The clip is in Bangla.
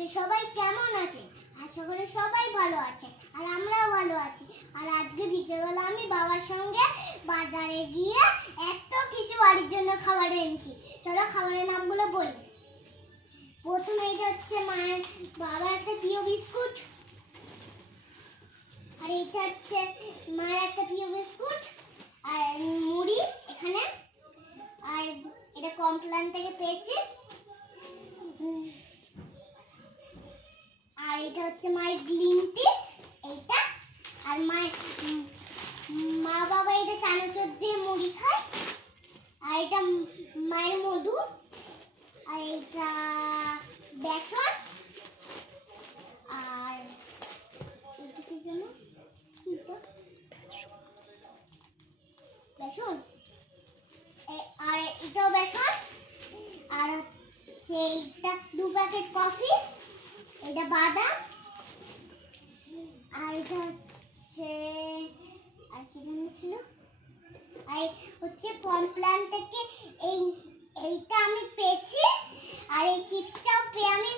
আজকে সবাই কেমন আছে? আশা করি সবাই ভালো আছে আর আমরাও ভালো আছি। আর আজকে বিকেলবেলা আমি বাবার সঙ্গে বাজারে গিয়ে এত কিছু বাড়ির জন্য খাবার এনেছি। চলো খাবারের নামগুলো বলি। প্রথমে এটা হচ্ছে মায়ের বাবার একটা প্রিয় বিস্কুট, আর এটা হচ্ছে মায়ের একটা প্রিয় বিস্কুট, আর মুড়ি এখানে, আর এটা কমপ্লান থেকে পেয়েছি, আর এটা হচ্ছে মায়ের গ্রিন টি এইটা, আর মা বাবা এটা চানাচুর দিয়ে মুড়ি খায়, আর এটা মায়ের মধু, আর এটা বেসন, আর এটা কি জানো বেসন, আর এটাও বেসন, আর সেইটা 2 প্যাকেট কফি, এটা বাদাম, আর এটা হচ্ছে আর কি জানো ছিল, আর হচ্ছে কমপ্লান থেকে এইটা আমি পেয়েছি, আর এই চিপসটাও পেয়ে আমি